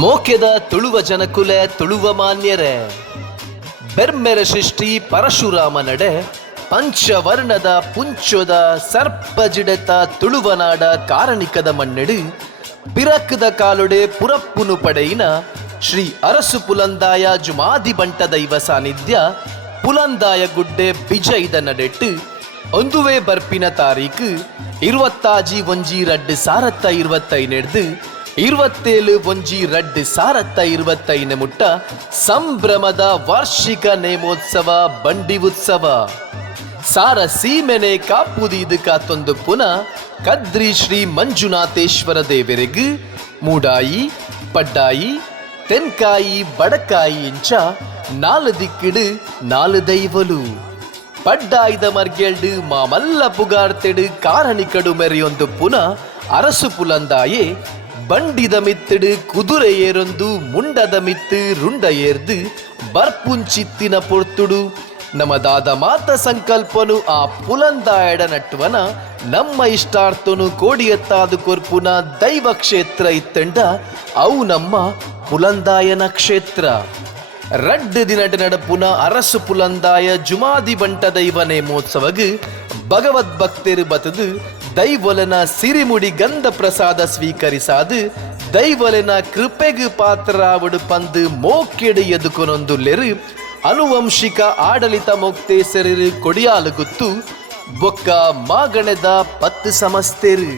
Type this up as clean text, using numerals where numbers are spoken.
ಮೋಕೆದ ತುಳುವ ಜನಕುಲೆ ತುಳುವ ಮಾನ್ಯರೇ ಬೆರ್ಮೆರ ಸೃಷ್ಟಿ ಪರಶುರಾಮ ನಡೆ ಪಂಚವರ್ಣದ ಪುಂಚೊದ ಸರ್ಪಜಿಡೆತ ತುಳುವನಾಡ ಕಾರಣಿಕದ ಮಣ್ಣೆಡು ಪಿರಕ್ಕದ ಕಾಲೊಡೆ ಪುರಪ್ಪುನು ಪಡೆಯಿನ ಶ್ರೀ ಅರಸು ಪುಲಂದಾಯ ಜುಮಾದಿ ಬಂಟ ದೈವ ಸಾನ್ನಿಧ್ಯ ಪುಲಂದಾಯ ಗುಡ್ಡೆ ಬಿಜೈದ ನಡೆಟ್ಟು ಒಂದುವೇ ಬರ್ಪಿನ ತಾರೀಕು 26/1/2025 27/1/2025 ಮುಟ್ಟ ಸಂಭ್ರಮದ ವಾರ್ಷಿಕ ನೇಮೋತ್ಸವ ಬಂಡಿ ಉತ್ಸವ ಸಾರ ಸೀಮೆನೆ ಕಾಪುದೀದು ಕಾತೊಂದು ಪುನಃ ಕದ್ರಿ ಶ್ರೀ ಮಂಜುನಾಥೇಶ್ವರ ದೇವರೆಗು ಮೂಡಾಯಿ ಪಡ್ಡಾಯಿ ತೆನ್ಕಾಯಿ ಬಡಕಾಯಿ ಇಂಚ ನಾಲು ದಿಕ್ಕಿಡು ನಾಲು ದೈವಲು ಪಡ್ಡಾಯ್ದ ಮರ್ಗೆಲ್ಡು ಮಾಮಲ್ಲ ಪುಗಾರ್ತೆಡು ಕಾರಣಿಕಡು ಮೆರೆಯೊಂದು ಪುನಃ ಅರಸು ಪುಲಂದಾಯೆ ಬಂಡಿದ ಮಿತ್ತಿಡು ಕುದುರೆ ಏರೊಂದು ಮುಂಡದ ಮಿತ್ತು ರುಂಡ ಏರ್ದು ಬರ್ಪುಂಚಿತ್ತಿನ ಪೊರ್ತುಡು ನಮದಾದ ಮಾತ ಸಂಕಲ್ಪನು ಆ ಪುಲಂದಾಯಡ ನಟ್ಟುವನ ನಮ್ಮ ಇಷ್ಟಾರ್ಥನು ಕೋಡಿಯತ್ತಾದು ಕೊರ್ಪುನ ದೈವ ಕ್ಷೇತ್ರ ಇತ್ತಂಡ ಅವು ನಮ್ಮ ಪುಲಂದಾಯನ ಕ್ಷೇತ್ರ ರಡ್ಡು ದಿನದ ನಡಪುನ ಅರಸು ಪುಲಂದಾಯ ಜುಮಾದಿ ಬಂಟ ದೈವ ನೇಮೋತ್ಸವಗ್ ಭಗವದ್ ಭಕ್ತರು ಬತದು ದೈವಲನ ಸಿರಿಮುಡಿ ಗಂಧ ಪ್ರಸಾದ ಸ್ವೀಕರಿಸಾದು ದೈವಲನ ಕೃಪೆಗೆ ಪಾತ್ರರಾವಡು ಪಂದು ಮೋಕೆಡು ಎದುಕೊನೊಂದುಲ್ಲೆರು ಅನುವಂಶಿಕ ಆಡಳಿತ ಮೊಕ್ತೇಸರು ಕೊಡಿಯಾಲು ಗುತ್ತು ಬೊಕ್ಕ ಮಾಗಣದ 10 ಸಮಸ್ತೆರು.